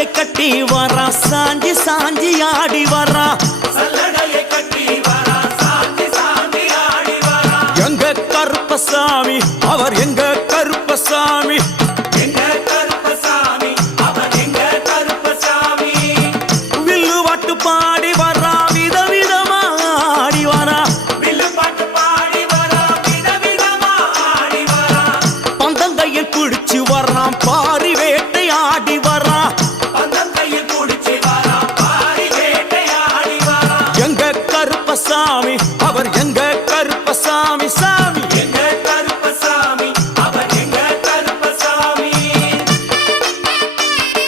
சல்லடையை கட்டி வரா சாஞ்சி சாஞ்சி ஆடி வரா சல்லடையை கட்டி வரா சாஞ்சி சாஞ்சி ஆடி வரா எங்க கருப்பசாமி அவர் எங்க கருப்பசாமி